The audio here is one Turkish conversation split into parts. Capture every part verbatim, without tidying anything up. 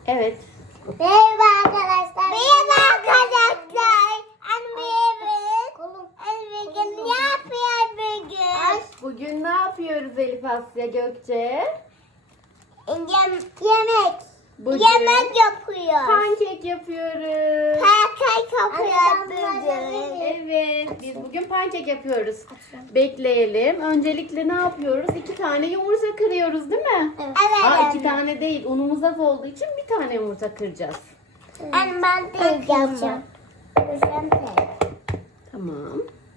Evet. Merhaba arkadaşlar. Merhaba arkadaşlar. Anne evet. Anne bugün ne yapıyor bugün? Bugün ne yapıyoruz Elif Asya Gökçe? Yem yemek. Bugün Yemek yapıyor. pankek yapıyoruz. Pankek yapıyor bugün. Evet, biz bugün pankek yapıyoruz. Bekleyelim. Öncelikle ne yapıyoruz? İki tane yumurta kırıyoruz, değil mi? Evet. Aa, iki tane değil. Unumuz az olduğu için bir tane yumurta kıracağız. Anne ben de yapacağım. Sen de. Tamam.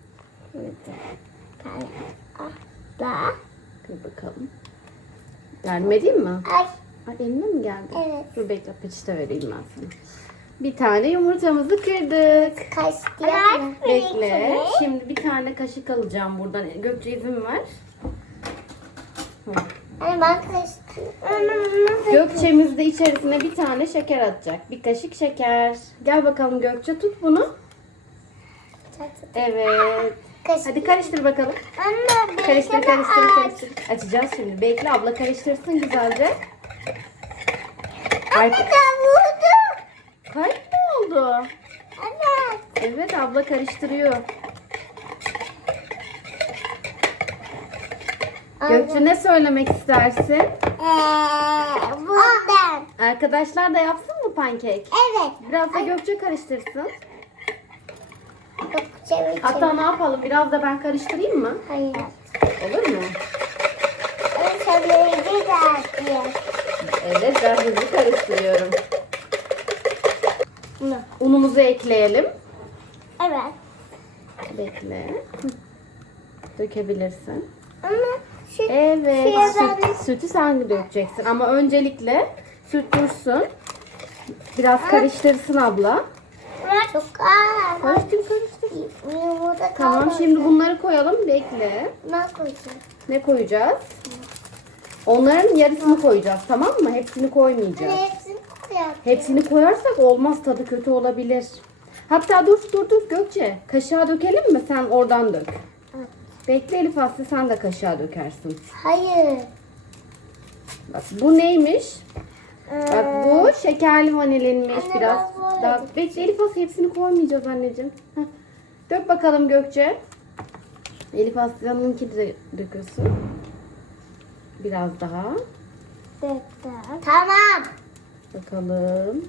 Da. Kır bakalım. Yardım edeyim mi? Ay. Ay, eline mi geldi? Evet. Dur bekle, peçete vereyim ben sana. Bir tane yumurtamızı kırdık. Kaşık. Bekle. Şimdi bir tane kaşık alacağım buradan. Gökçe izin ver. Hı. Anne ben kaşık. Gökçemiz de içerisine bir tane şeker atacak. Bir kaşık şeker. Gel bakalım Gökçe, tut bunu. Evet. Kaşık. Hadi karıştır bakalım. Anne Karıştır, benimki de karıştır, aç. karıştır. Açacağız şimdi. Bekle, abla karıştırsın güzelce. Ay, Anne vurdu. kayıp mı oldu? Evet. Evet, abla karıştırıyor. Gökçe, ne söylemek istersin? Eee buradan. Arkadaşlar da yapsın mı pankek? Evet. Biraz da Gökçe karıştırsın. Çok çevik. Hatta ne yapalım? Biraz da ben karıştırayım mı? Hayır. Olur mu? Ben çevirdi zaten. Evet, ben hızlı karıştırıyorum. Unumuzu ekleyelim. Evet. Bekle. Hı. Dökebilirsin. Ama şu Evet, şuraya süt, ben- sütü sen dökeceksin. Ama öncelikle süt dursun. Biraz karıştırsın abla. çok az. Karıştır, karıştır. Yumurta Tamam, kalmadı. şimdi bunları koyalım. Bekle. Ben koyacağım. Ne koyacağız? Onların yarısını koyacağız, tamam mı? Hepsini koymayacağız. Anne hepsini koyalım. Hepsini koyarsak olmaz, tadı kötü olabilir. Hatta dur dur dur Gökçe. Kaşığa dökelim mi? Sen oradan dök. Evet. Bekle Elif Aslı, sen de kaşığa dökersin. Hayır. Bak bu neymiş? Ee, Bak bu şekerli vanilinmiş Anne, biraz. ben böyle Daha... dökeceğim. Bekle Elif Aslı, hepsini koymayacağız anneciğim. Heh. Dök bakalım Gökçe. Elif Aslı'nınki de dökülsün. Biraz daha. Bekle. Tamam. Bakalım.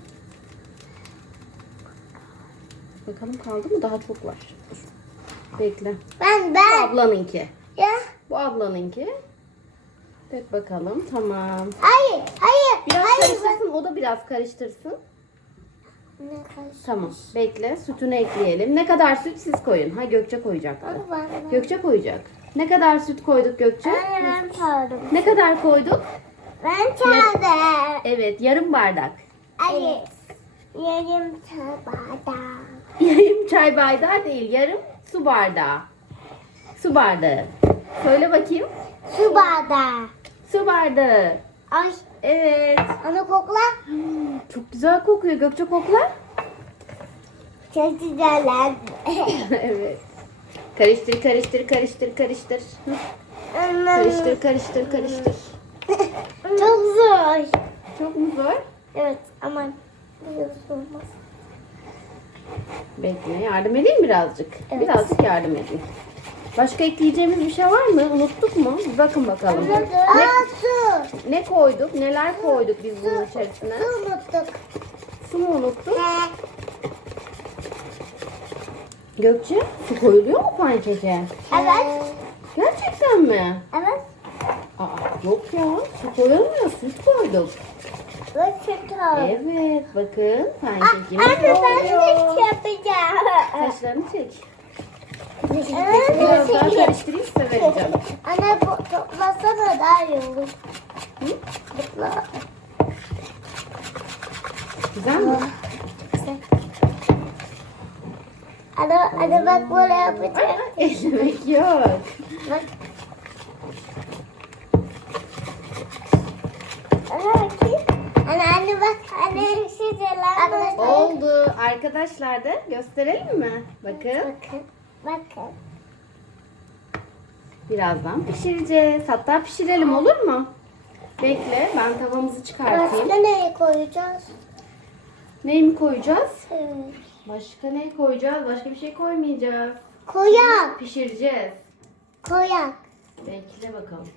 Bakalım kaldı mı? Daha çok var. Dur. Bekle. Ben Bu ben. ablanınki. Ya. Bu ablanınki. Dök bakalım. Tamam. Hayır. Hayır. Biraz hayır. karıştırsın. O da biraz karıştırsın. Ben... Ne karıştı? Tamam. Bekle. Sütünü ekleyelim. Ne kadar süt siz koyun. Ha, Gökçe koyacak. Onu ben. ben. Gökçe koyacak. Ne kadar süt koyduk Gökçe? Anne ben çaldım. Ne kadar koyduk? Ben çaldım. Evet, yarım bardak. Hayır. Yarım tabağı. Yarım çay bardağı değil, yarım su bardağı. Su bardağı. Söyle bakayım. Su bardağı. Su bardağı. Ay. Evet. Onu kokla. Çok güzel kokuyor. Gökçe kokla. Çok güzeller. Evet. Karıştır, karıştır, karıştır, karıştır. Hı. Karıştır, karıştır, karıştır. Çok zor. Çok mu zor? Evet ama biliyorsun olmaz. Bekle, yardım edeyim birazcık. Evet. Birazcık yardım edeyim. Başka ekleyeceğimiz bir şey var mı? Unuttuk mu? Bir bakın bakalım. Ne, Aa su. ne koyduk? Neler koyduk biz bunun içerisine? Su unuttuk. Su mu unuttuk? He. Gökçe, su koyuluyor mu pankeke? Evet. Gerçekten mi? Evet. Aa, yok ya. Su koyulmuyor. Süt koyduk. Ve sütü. Evet, bakın Aa, pankekimiz Anne ben de oluyor. yapacağım. Saçlarını çek. Evet. Biraz daha karıştırayım, size vereceğim. Anne bu toplasana daha iyi olur. Hı? Topla. Güzel mi? Anne, anne bak böyle yapacağım. Ellemek yok. Bak. Anne bakayım. Anne anne bak. Anne şey Arkadaşlar. Oldu. Arkadaşlar da gösterelim mi? Bakın. Bakın. Bakın. Birazdan pişireceğiz. Hatta pişirelim, olur mu? Bekle, ben tavamızı çıkartayım. Başka neye koyacağız? Neyi mi koyacağız? Evet. Başka ne koyacağız? Başka bir şey koymayacağız. Koyak. Pişireceğiz. Koyak. Bekle bakalım.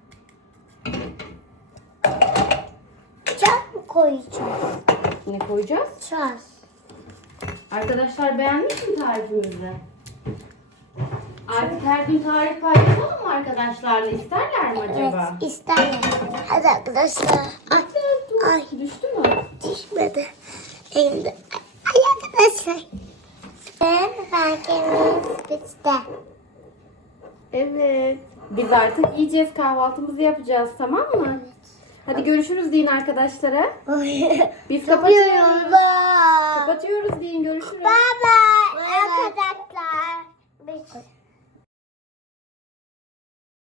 Çak mı koyacağız? Ne koyacağız? Çak. Arkadaşlar beğenmiş mi tarifimizi? Artık her gün tarif paylaşalım mı arkadaşlarla? İsterler mi acaba? Evet, isterler. Hadi arkadaşlar. Ay, Dur, ay düştü mü? düşmedi. Elimde. Ay arkadaşlar. Ben farkımız bitti. Evet. Biz artık yiyeceğiz, kahvaltımızı yapacağız, tamam mı? Hadi görüşürüz deyin arkadaşlara. Biz kapatıyoruz. Bye Kapatıyoruz deyin, görüşürüz. bye. Arkadaşlar. Biz